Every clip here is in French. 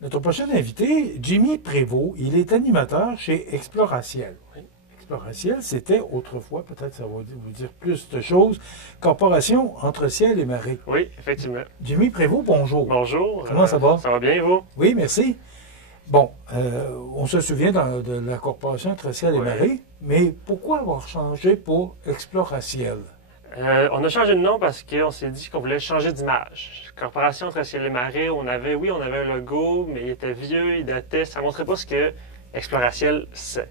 Notre prochain invité, Jimmy Prévost, il est animateur chez Exploratiel. Oui. Exploratiel, c'était autrefois, peut-être ça va vous dire plus de choses, Corporation entre ciel et marée. Oui, effectivement. Jimmy Prévost, bonjour. Bonjour. Comment ça va? Ça va bien, vous? Oui, merci. Bon, on se souvient de la Corporation entre ciel et Oui. marée, mais pourquoi avoir changé pour Exploratiel? On a changé de nom parce qu'on s'est dit qu'on voulait changer d'image. Corporation entre ciel et marée, on avait un logo, mais il était vieux, il datait, ça ne montrait pas ce que Exploratiel c'est.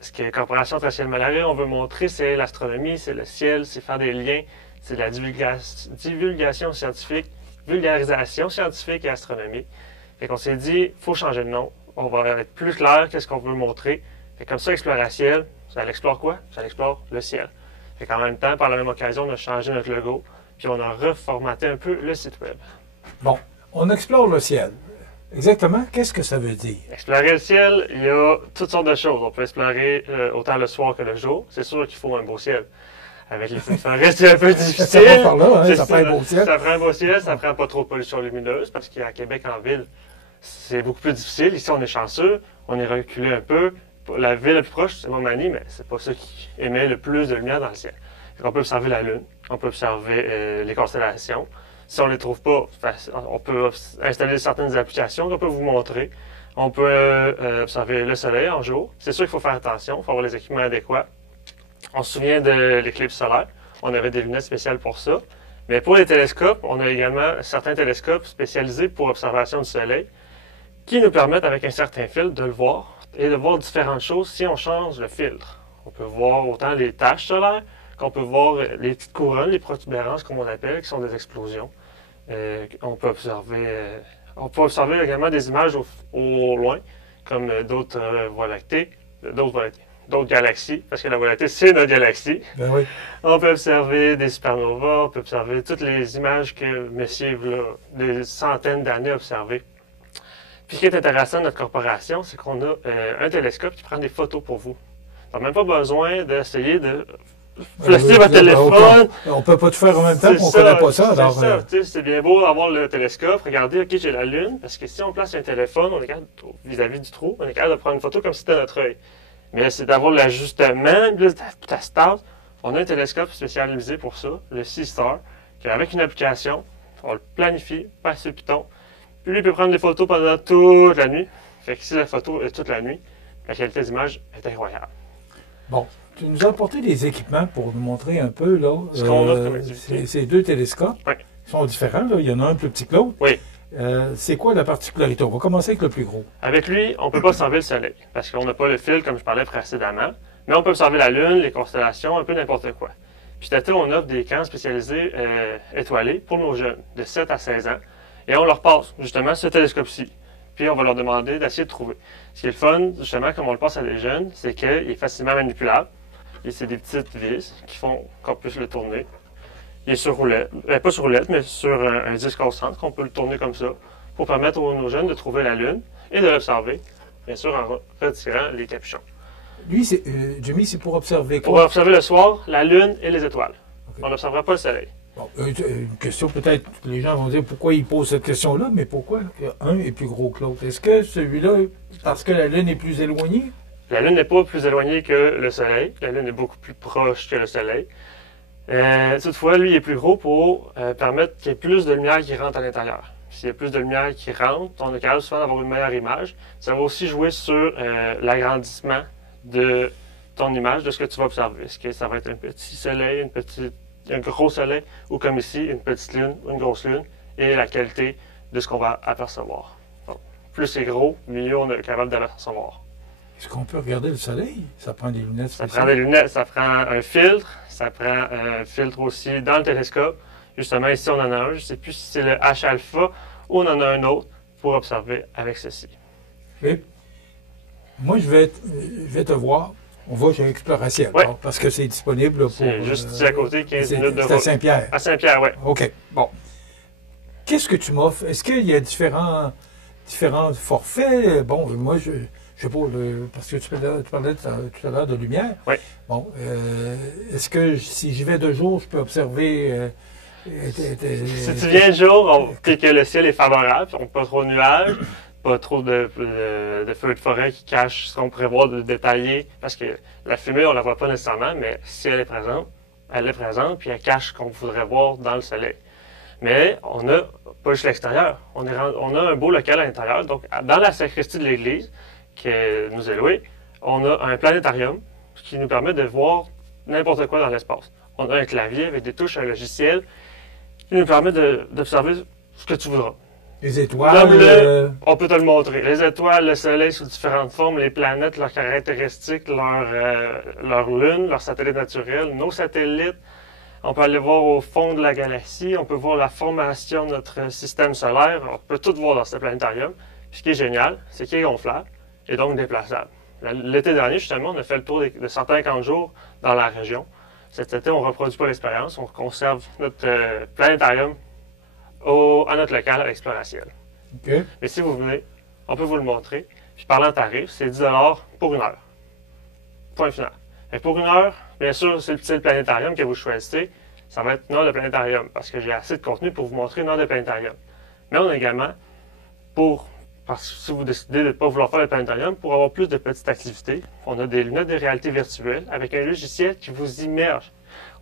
Ce que Corporation entre ciel et marée, on veut montrer, c'est l'astronomie, c'est le ciel, c'est faire des liens, c'est de la divulgation scientifique, vulgarisation scientifique et astronomique. Fait qu'on s'est dit, il faut changer de nom, on va être plus clair, qu'est-ce qu'on veut montrer. Fait comme ça, Exploratiel, ça l'explore quoi? Ça l'explore le ciel. Fait qu'en même temps, par la même occasion, on a changé notre logo, puis on a reformaté un peu le site web. Bon, on explore le ciel. Exactement, qu'est-ce que ça veut dire? Explorer le ciel, il y a toutes sortes de choses. On peut explorer autant le soir que le jour. C'est sûr qu'il faut un beau ciel. Avec les feux de forêt, c'est un peu difficile. Ça va par là, hein, ça prend un beau ciel. Ça prend un beau ciel, ça prend pas trop de pollution lumineuse, parce qu'à Québec, en ville, c'est beaucoup plus difficile. Ici, on est chanceux, on est reculé un peu. La ville la plus proche, c'est Montmagny, mais c'est pas ça qui émet le plus de lumière dans le ciel. On peut observer la Lune, on peut observer les constellations. Si on ne les trouve pas, on peut installer certaines applications qu'on peut vous montrer. On peut observer le soleil en jour. C'est sûr qu'il faut faire attention, il faut avoir les équipements adéquats. On se souvient de l'éclipse solaire. On avait des lunettes spéciales pour ça. Mais pour les télescopes, on a également certains télescopes spécialisés pour observation du soleil qui nous permettent, avec un certain filtre, de le voir et de voir différentes choses si on change le filtre. On peut voir autant les taches solaires qu'on peut voir les petites couronnes, les protubérances, comme on appelle, qui sont des explosions. On peut observer également des images au loin, comme d'autres voies lactées, d'autres galaxies, parce que la Voie lactée, c'est notre galaxie. Ben oui. On peut observer des supernovas, on peut observer toutes les images que Messier a des centaines d'années observées. Puis ce qui est intéressant de notre corporation, c'est qu'on a un télescope qui prend des photos pour vous. On n'a même pas besoin d'essayer de flasher votre téléphone. On ne peut pas tout faire en même temps, on ne connaît pas ça. Alors, c'est bien beau d'avoir le télescope, regardez, ok, j'ai la Lune, parce que si on place un téléphone, on est capable, vis-à-vis du trou, on est capable de prendre une photo comme si c'était notre œil. Mais c'est d'avoir l'ajustement, tout à stade. On a un télescope spécialisé pour ça, le Seastar, qui avec une application, on le planifie, passe sur Python, puis lui il peut prendre des photos pendant toute la nuit. Fait que si la photo est toute la nuit, la qualité d'image est incroyable. Bon, tu nous as apporté des équipements pour nous montrer un peu, là. Ce qu'on a comme activité. Ces deux télescopes, Oui. Ils sont différents, là. Il y en a un plus petit que l'autre. Oui. C'est quoi la particularité? On va commencer avec le plus gros. Avec lui, on ne peut pas observer le soleil, parce qu'on n'a pas le fil, comme je parlais précédemment, mais on peut observer la Lune, les constellations, un peu n'importe quoi. Puis Tata, on offre des camps spécialisés étoilés pour nos jeunes, de 7 à 16 ans, et on leur passe justement ce télescope-ci. Puis on va leur demander d'essayer de trouver. Ce qui est le fun, justement, comme on le passe à des jeunes, c'est qu'il est facilement manipulable. Et c'est des petites vis qui font qu'on puisse le tourner. Il est sur roulette, pas sur roulette, mais sur un disque au centre, qu'on peut le tourner comme ça, pour permettre aux nos jeunes de trouver la Lune et de l'observer, bien sûr en retirant les capuchons. Lui, Jimmy, c'est pour observer quoi? On va observer le soir la Lune et les étoiles. Okay. On n'observera pas le soleil. Bon, une question peut-être, les gens vont dire pourquoi ils posent cette question-là, mais pourquoi un est plus gros que l'autre? Est-ce que celui-là, parce que la Lune est plus éloignée? La Lune n'est pas plus éloignée que le Soleil. La Lune est beaucoup plus proche que le Soleil. Toutefois, lui, il est plus gros pour permettre qu'il y ait plus de lumière qui rentre à l'intérieur. S'il y a plus de lumière qui rentre, on est capable souvent d'avoir une meilleure image. Ça va aussi jouer sur l'agrandissement de ton image, de ce que tu vas observer. Est-ce que ça va être un petit soleil, un gros soleil, ou comme ici, une petite lune, une grosse lune, et la qualité de ce qu'on va apercevoir. Donc, plus c'est gros, mieux on est capable d'apercevoir. Est-ce qu'on peut regarder le soleil? Ça prend des lunettes spéciales? Ça prend des lunettes, ça prend un filtre, ça prend un filtre aussi dans le télescope. Justement, ici, on en a un. Je ne sais plus si c'est le H-alpha ou on en a un autre pour observer avec ceci. Okay. Moi, je vais te voir. On va chez Exploratiel, oui. Parce que c'est disponible pour... C'est juste ici à côté, 15 minutes de route. C'est à Saint-Pierre. À Saint-Pierre, oui. OK. Bon. Qu'est-ce que tu m'offres? Est-ce qu'il y a différents forfaits? Bon, moi, je sais pas, parce que tu parlais tout à l'heure de lumière. Oui. Bon, est-ce que si j'y vais de jour, je peux observer... si tu viens de jour, et que le ciel est favorable, on n'a pas trop de nuages, pas trop de feux de forêt qui cachent ce qu'on pourrait voir de détaillé, parce que la fumée, on la voit pas nécessairement, mais si elle est présente, puis elle cache ce qu'on voudrait voir dans le soleil. Mais on n'a pas juste l'extérieur, on a un beau local à l'intérieur. Donc, dans la sacristie de l'église, qui nous est louée, on a un planétarium qui nous permet de voir n'importe quoi dans l'espace. On a un clavier avec des touches, un logiciel qui nous permet d'observer ce que tu voudras. Les étoiles. On peut te le montrer. Les étoiles, le soleil sous différentes formes, les planètes, leurs caractéristiques, leur lune, leurs satellites naturels, nos satellites. On peut aller voir au fond de la galaxie. On peut voir la formation de notre système solaire. On peut tout voir dans ce planétarium. Puis ce qui est génial, c'est qu'il est gonflable et donc déplaçable. L'été dernier, justement, on a fait le tour de certains camps de jour dans la région. Cet été, on ne reproduit pas l'expérience. On conserve notre planétarium à notre local à l'Exploratiel. OK. Mais si vous venez, on peut vous le montrer. Puis parlant de tarif, c'est 10 pour une heure. Point final. Et pour une heure, bien sûr, c'est le planétarium que vous choisissez. Ça va être une heure de planétarium parce que j'ai assez de contenu pour vous montrer une heure de planétarium. Mais on a également, parce que si vous décidez de ne pas vouloir faire le planétarium, pour avoir plus de petites activités, on a des lunettes de réalité virtuelle avec un logiciel qui vous immerge.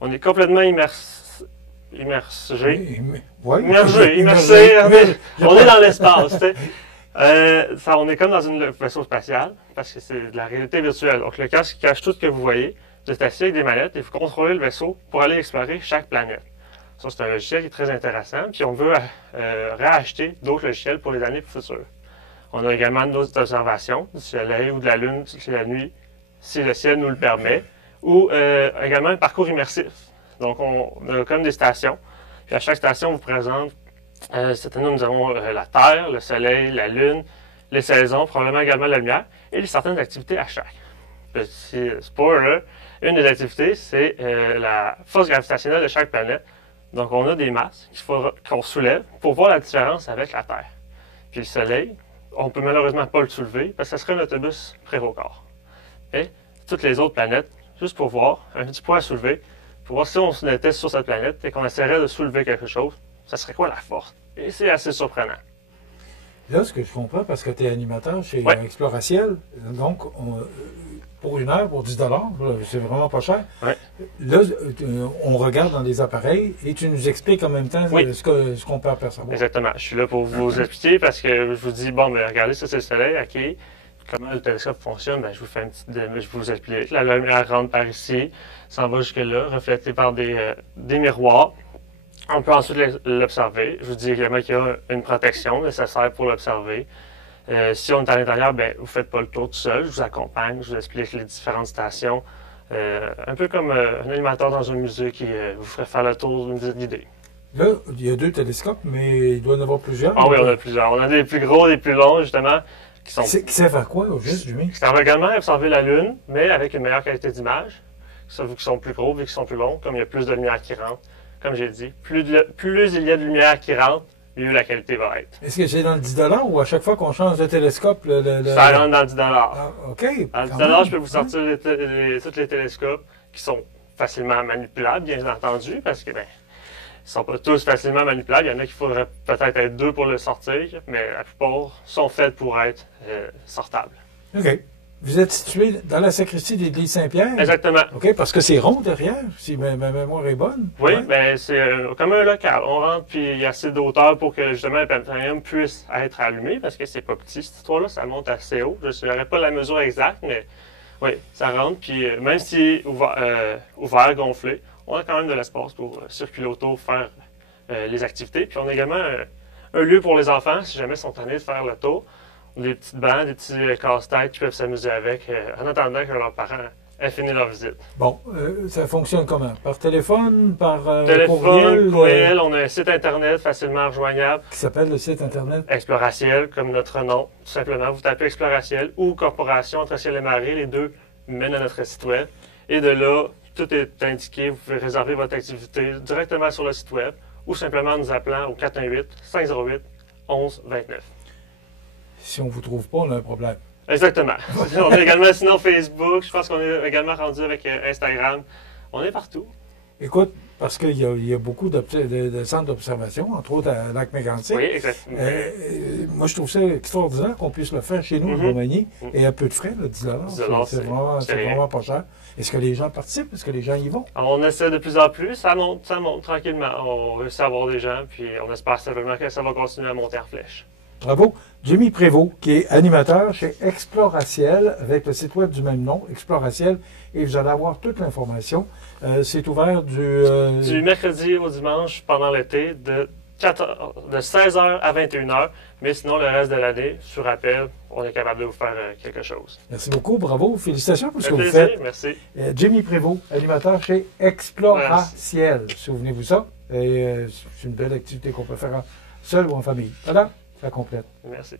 On est complètement immersé. On est dans l'espace. On est comme dans un vaisseau spatial parce que c'est de la réalité virtuelle. Donc le casque cache tout ce que vous voyez. Vous êtes assis avec des manettes et vous contrôlez le vaisseau pour aller explorer chaque planète. Ça, c'est un logiciel qui est très intéressant. Puis on veut racheter d'autres logiciels pour les années futures. On a également d'autres observations du soleil ou de la lune si la nuit, si le ciel nous le permet. Ou également un parcours immersif. Donc, on a comme des stations. Puis à chaque station, on vous présente, cette année, nous avons la Terre, le Soleil, la Lune, les saisons, probablement également la lumière, et certaines activités à chaque. Petit spoiler, une des activités, c'est la force gravitationnelle de chaque planète. Donc, on a des masses qu'on soulève pour voir la différence avec la Terre. Puis le Soleil, on ne peut malheureusement pas le soulever, parce que ce serait un autobus Prévost. Et toutes les autres planètes, juste pour voir, un petit poids à soulever, pour voir si on était sur cette planète et qu'on essaierait de soulever quelque chose, ça serait quoi la force? Et c'est assez surprenant. Là, ce que je comprends, parce que tu es animateur chez Ouais. Exploratiel, donc pour une heure, pour 10 c'est vraiment pas cher. Ouais. Là, on regarde dans les appareils et tu nous expliques en même temps Oui. ce qu'on peut apercevoir. Exactement. Je suis là pour vous expliquer parce que je vous dis, bon, mais regardez, ça c'est le Soleil, OK. Comment le télescope fonctionne, ben, je vous fais une petite je vous explique. La lumière rentre par ici, s'en va jusque-là, reflétée par des miroirs. On peut ensuite l'observer. Je vous dis également qu'il y a une protection nécessaire pour l'observer. Si on est à l'intérieur, ben, vous ne faites pas le tour tout seul. Je vous accompagne, je vous explique les différentes stations. Un peu comme un animateur dans un musée qui vous ferait faire le tour d'une visite guidée. Là, il y a 2 télescopes, mais il doit y en avoir plusieurs. Ah oui, on a plusieurs. On a des plus gros, des plus longs, justement. Qui servent à quoi, au juste, Jimmy? Ça va également observer la Lune, mais avec une meilleure qualité d'image. Ça, vu qu'ils sont plus gros, vu qu'ils sont plus longs, comme il y a plus de lumière qui rentre. Comme j'ai dit, plus il y a de lumière qui rentre, mieux la qualité va être. Est-ce que c'est dans le 10 ou à chaque fois qu'on change de télescope, Ça rentre dans le 10 Ah, OK. Dans le 10 je peux vous sortir tous les télescopes qui sont facilement manipulables, bien entendu, parce que, ben, ils ne sont pas tous facilement manipulables. Il y en a qu'il faudrait peut-être être 2 pour le sortir, mais la plupart sont faits pour être sortables. OK. Vous êtes situé dans la sacristie de l'église Saint-Pierre? Exactement. OK, parce que c'est rond derrière, si ma mémoire est bonne. Oui, Ouais. ben c'est comme un local. On rentre, puis il y a assez d'auteur pour que justement le planétarium puisse être allumé, parce que c'est pas petit, cette histoire-là, ça monte assez haut. Je n'aurais pas la mesure exacte, mais oui, ça rentre, puis même si ouvert, gonflé, on a quand même de l'espace pour circuler autour, faire les activités. Puis on a également un lieu pour les enfants, si jamais ils sont tannés de faire le tour. Des petites bandes, des petits casse-têtes qui peuvent s'amuser avec en attendant que leurs parents aient fini leur visite. Bon, ça fonctionne comment? Par téléphone, par Téléphone, courriel, on a un site internet facilement rejoignable. Qui s'appelle le site internet? Exploratiel, comme notre nom, tout simplement. Vous tapez Exploratiel ou Corporation entre ciel et marée, les deux mènent à notre site web. Et de là, tout est indiqué. Vous pouvez réserver votre activité directement sur le site web ou simplement en nous appelant au 418-508-1129. Si on ne vous trouve pas, on a un problème. Exactement. On est également sinon Facebook. Je pense qu'on est également rendu avec Instagram. On est partout. Écoute, parce qu'il y a beaucoup de centres d'observation, entre autres à Lac-Mégantic. Oui, exactement. Moi, je trouve ça extraordinaire qu'on puisse le faire chez nous, en Roumanie, et à peu de frais, là, 10 $10, c'est vraiment pas cher. Est-ce que les gens participent? Est-ce que les gens y vont? Alors, on essaie de plus en plus, ça monte tranquillement. On réussit à avoir des gens, puis on espère simplement que ça va continuer à monter en flèche. Bravo. Jimmy Prévost, qui est animateur chez Exploratiel, avec le site web du même nom, Exploratiel, et vous allez avoir toute l'information. C'est ouvert du mercredi au dimanche pendant l'été, de 16h à 21h, mais sinon, le reste de l'année, sur appel, on est capable de vous faire quelque chose. Merci beaucoup, bravo, félicitations pour ce que vous plaisir, faites. Merci. Jimmy Prévost, animateur chez Exploratiel. Souvenez-vous ça. C'est une belle activité qu'on peut faire seul ou en famille. Voilà, ça complète. Merci.